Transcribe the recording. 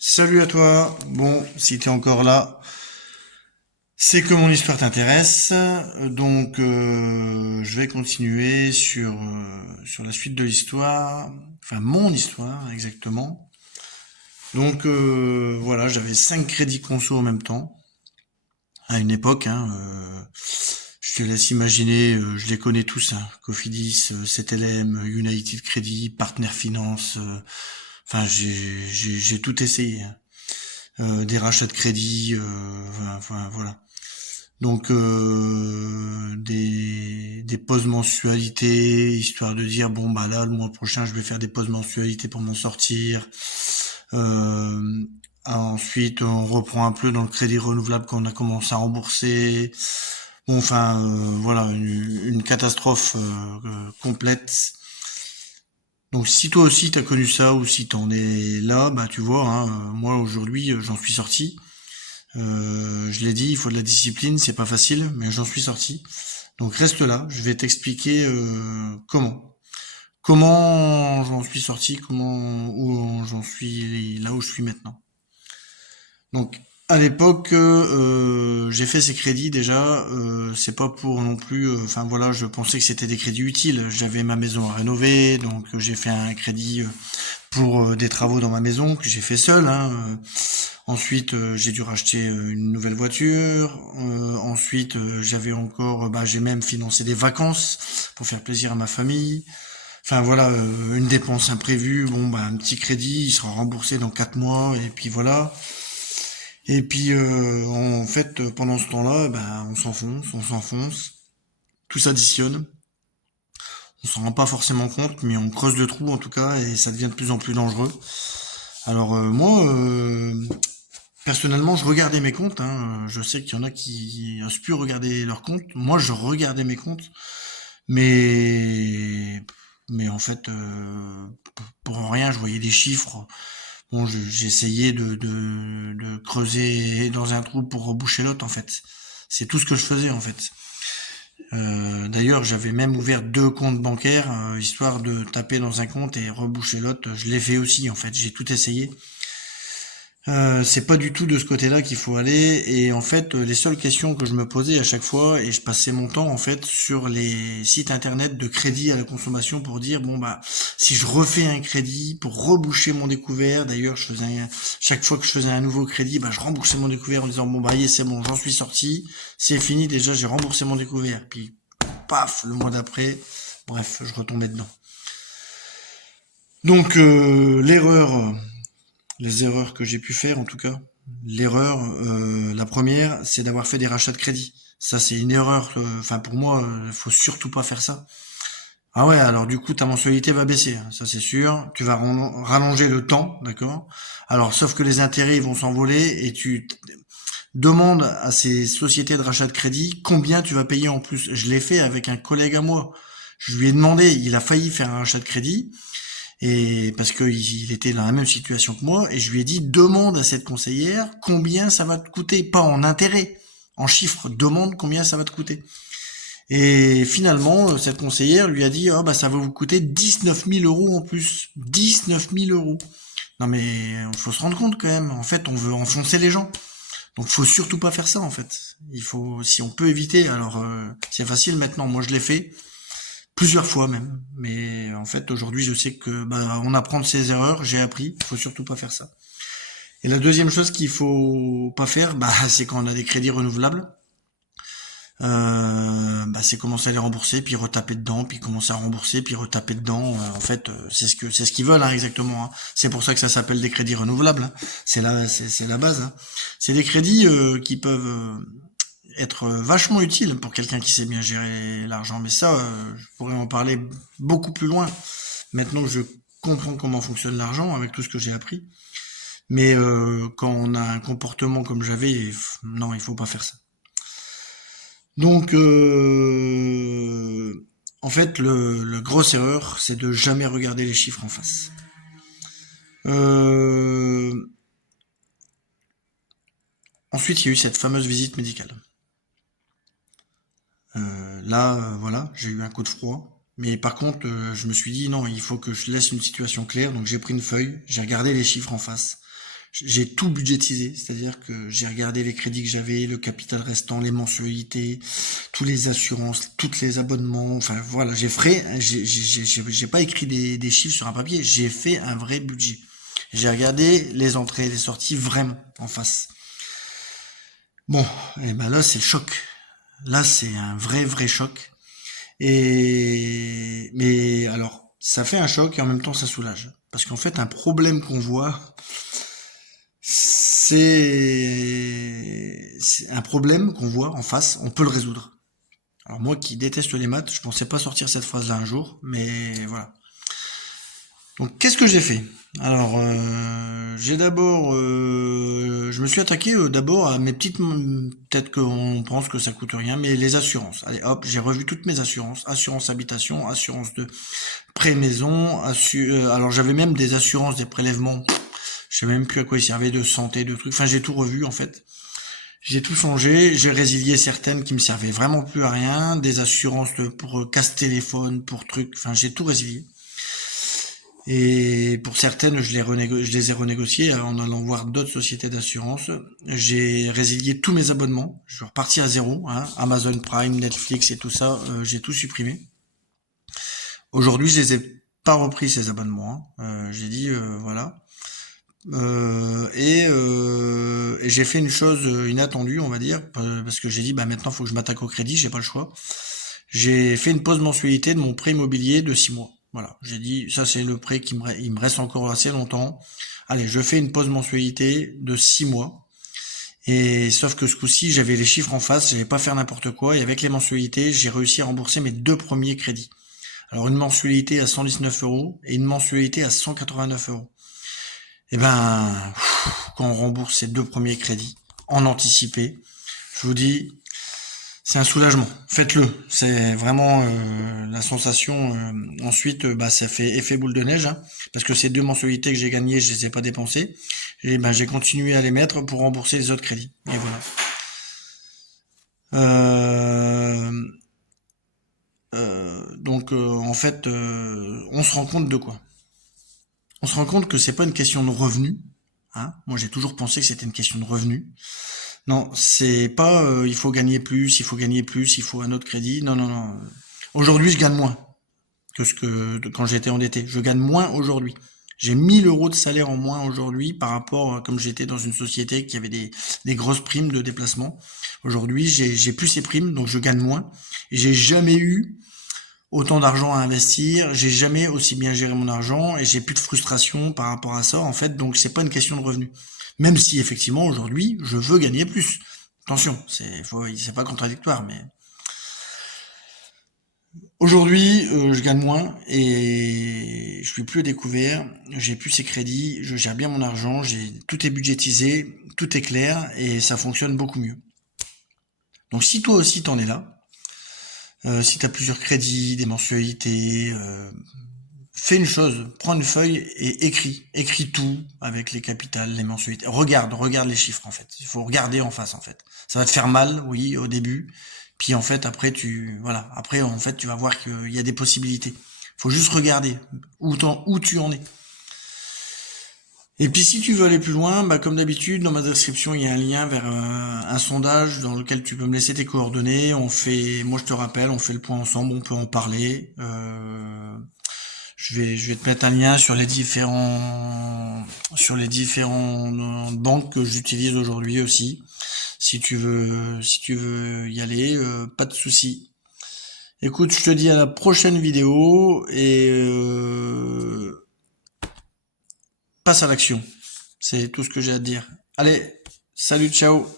Salut à toi. Bon, si t'es encore là, c'est que mon histoire t'intéresse. Donc, je vais continuer sur la suite de l'histoire. Enfin, mon histoire, exactement. Donc, voilà, j'avais 5 crédits conso en même temps. À une époque, hein, je te laisse imaginer, je les connais tous, hein, Cofidis, CTLM, United Credit, Partner Finance. Enfin, j'ai tout essayé, hein. Des rachats de crédit, enfin, voilà. Donc des pauses mensualités, histoire de dire bon bah là le mois prochain je vais faire des pauses mensualités pour m'en sortir. Euh, Ensuite on reprend un peu dans le crédit renouvelable qu'on a commencé à rembourser. Bon enfin voilà une catastrophe complète. Donc si toi aussi t'as connu ça ou si t'en es là, bah tu vois, hein, moi aujourd'hui j'en suis sorti. Je l'ai dit, il faut de la discipline, c'est pas facile, mais j'en suis sorti. Donc reste là, je vais t'expliquer comment. Comment j'en suis sorti, comment où j'en suis là où je suis maintenant. Donc à l'époque, j'ai fait ces crédits déjà. C'est pas pour non plus. Enfin voilà, je pensais que c'était des crédits utiles. J'avais ma maison à rénover, donc j'ai fait un crédit pour des travaux dans ma maison que j'ai fait seul, hein. Ensuite, j'ai dû racheter une nouvelle voiture. Ensuite, j'avais encore, bah, j'ai même financé des vacances pour faire plaisir à ma famille. Enfin voilà, une dépense imprévue. Bon, bah, un petit crédit, il sera remboursé dans 4 mois et puis voilà. Et puis en fait, pendant ce temps-là, bah, on s'enfonce, tout s'additionne. On s'en rend pas forcément compte, mais on creuse le trou en tout cas et ça devient de plus en plus dangereux. Alors moi, personnellement, je regardais mes comptes, hein. Je sais qu'il y en a qui n'osent plus regarder leurs comptes. Moi, je regardais mes comptes, mais en fait, pour rien, je voyais des chiffres. Bon, j'essayais de creuser dans un trou pour reboucher l'autre, en fait. C'est tout ce que je faisais, en fait. D'ailleurs, j'avais même ouvert 2 comptes bancaires, histoire de taper dans un compte et reboucher l'autre. Je l'ai fait aussi, en fait. J'ai tout essayé. C'est pas du tout de ce côté-là qu'il faut aller. Et en fait, les seules questions que je me posais à chaque fois, et je passais mon temps en fait sur les sites internet de crédit à la consommation pour dire bon bah si je refais un crédit pour reboucher mon découvert. D'ailleurs, chaque fois que je faisais un nouveau crédit, bah je remboursais mon découvert en disant bon bah c'est bon, j'en suis sorti, c'est fini déjà, j'ai remboursé mon découvert. Puis paf, le mois d'après, bref, je retombais dedans. Donc les erreurs que j'ai pu faire en tout cas. L'erreur, la première, c'est d'avoir fait des rachats de crédit. Ça, c'est une erreur. Enfin, pour moi, faut surtout pas faire ça. Ah ouais, alors du coup, ta mensualité va baisser, hein, ça c'est sûr. Tu vas rallonger le temps, d'accord. Alors, sauf que les intérêts ils vont s'envoler et tu demandes à ces sociétés de rachat de crédit combien tu vas payer en plus. Je l'ai fait avec un collègue à moi. Je lui ai demandé, il a failli faire un rachat de crédit. Et parce qu'il était dans la même situation que moi, et je lui ai dit, demande à cette conseillère combien ça va te coûter, pas en intérêt, en chiffres, demande combien ça va te coûter. Et finalement, cette conseillère lui a dit, ah bah ça va vous coûter 19 000 € en plus. 19 000 €. Non mais faut se rendre compte quand même, en fait on veut enfoncer les gens. Donc faut surtout pas faire ça en fait. Il faut, si on peut éviter, alors c'est facile maintenant, moi je l'ai fait, plusieurs fois même. Mais en fait, aujourd'hui, je sais que bah, on apprend de ses erreurs. J'ai appris. Il faut surtout pas faire ça. Et la deuxième chose qu'il faut pas faire, bah, c'est quand on a des crédits renouvelables. Bah, c'est commencer à les rembourser, puis retaper dedans, puis commencer à rembourser, puis retaper dedans. En fait, c'est ce qu'ils veulent, hein, exactement, hein. C'est pour ça que ça s'appelle des crédits renouvelables, hein. C'est la base, hein. C'est des crédits qui peuvent être vachement utile pour quelqu'un qui sait bien gérer l'argent. Mais ça, je pourrais en parler beaucoup plus loin. Maintenant que je comprends comment fonctionne l'argent avec tout ce que j'ai appris. Mais quand on a un comportement comme j'avais, non, il faut pas faire ça. Donc, en fait, le grosse erreur, c'est de jamais regarder les chiffres en face. Euh, Ensuite, il y a eu cette fameuse visite médicale. Là, voilà, j'ai eu un coup de froid. Mais par contre, je me suis dit non, il faut que je laisse une situation claire. Donc j'ai pris une feuille, j'ai regardé les chiffres en face. J'ai tout budgétisé, c'est-à-dire que j'ai regardé les crédits que j'avais, le capital restant, les mensualités, tous les assurances, tous les abonnements. Enfin voilà, j'ai pas écrit des chiffres sur un papier, j'ai fait un vrai budget. J'ai regardé les entrées et les sorties vraiment en face. Bon, et ben là c'est le choc. Là c'est un vrai choc. Mais alors ça fait un choc et en même temps ça soulage, parce qu'en fait un problème qu'on voit, c'est un problème qu'on voit en face, on peut le résoudre. Alors moi qui déteste les maths, je pensais pas sortir cette phrase-là un jour, mais voilà. Donc qu'est-ce que j'ai fait? Alors j'ai d'abord, je me suis attaqué d'abord à mes petites, peut-être qu'on pense que ça coûte rien, mais les assurances. Allez hop, j'ai revu toutes mes assurances, assurance habitation, assurance de prêt maison, alors j'avais même des assurances des prélèvements. Je sais même plus à quoi ils servaient, de santé, de trucs. Enfin j'ai tout revu en fait. J'ai tout changé, j'ai résilié certaines qui me servaient vraiment plus à rien, des assurances pour casse-téléphone, pour trucs. Enfin j'ai tout résilié. Et pour certaines, je les ai renégociées en allant voir d'autres sociétés d'assurance. J'ai résilié tous mes abonnements. Je suis reparti à zéro, hein. Amazon Prime, Netflix et tout ça, j'ai tout supprimé. Aujourd'hui, je les ai pas repris ces abonnements, hein. J'ai dit voilà. Et j'ai fait une chose inattendue, on va dire, parce que j'ai dit bah maintenant faut que je m'attaque au crédit, j'ai pas le choix. J'ai fait une pause mensualité de mon prêt immobilier de 6 mois. Voilà, j'ai dit ça c'est le prêt il me reste encore assez longtemps. Allez, je fais une pause mensualité de 6 mois. Et sauf que ce coup-ci, j'avais les chiffres en face, j'allais pas faire n'importe quoi. Et avec les mensualités, j'ai réussi à rembourser mes 2 premiers crédits. Alors une mensualité à 119 euros et une mensualité à 189 euros. Et ben, quand on rembourse ces 2 premiers crédits en anticipé, je vous dis, c'est un soulagement. Faites-le. C'est vraiment la sensation. Ensuite, bah, ça fait effet boule de neige, hein, parce que ces 2 mensualités que j'ai gagnées, je les ai pas dépensées. Et ben, j'ai continué à les mettre pour rembourser les autres crédits. Et voilà. Donc, en fait, on se rend compte de quoi? On se rend compte que c'est pas une question de revenus. Hein. Moi, j'ai toujours pensé que c'était une question de revenus. Non, c'est pas il faut gagner plus, il faut gagner plus, il faut un autre crédit. Non, non, non. Aujourd'hui, je gagne moins que quand j'étais endetté. Je gagne moins aujourd'hui. J'ai 1000 euros de salaire en moins aujourd'hui par rapport, comme j'étais dans une société qui avait des grosses primes de déplacement. Aujourd'hui, j'ai plus ces primes, donc je gagne moins. Et j'ai jamais eu autant d'argent à investir, j'ai jamais aussi bien géré mon argent et j'ai plus de frustration par rapport à ça en fait, donc c'est pas une question de revenu. Même si effectivement aujourd'hui je veux gagner plus. Attention, c'est pas contradictoire, mais aujourd'hui je gagne moins et je suis plus à découvert, j'ai plus ces crédits, je gère bien mon argent, tout est budgétisé, tout est clair et ça fonctionne beaucoup mieux. Donc si toi aussi t'en es là, si tu as plusieurs crédits, des mensualités, fais une chose, prends une feuille et écris tout avec les capitales, les mensualités. Regarde les chiffres en fait. Il faut regarder en face en fait. Ça va te faire mal, oui, au début. Puis en fait après après en fait tu vas voir qu'il y a des possibilités. Faut juste regarder où tu en es. Et puis si tu veux aller plus loin, bah comme d'habitude, dans ma description, il y a un lien vers un sondage dans lequel tu peux me laisser tes coordonnées. Moi je te rappelle, on fait le point ensemble, on peut en parler. Je vais te mettre un lien sur les différents banques que j'utilise aujourd'hui aussi. Si tu veux y aller, pas de souci. Écoute, je te dis à la prochaine vidéo et passe à l'action. C'est tout ce que j'ai à te dire. Allez, salut, ciao.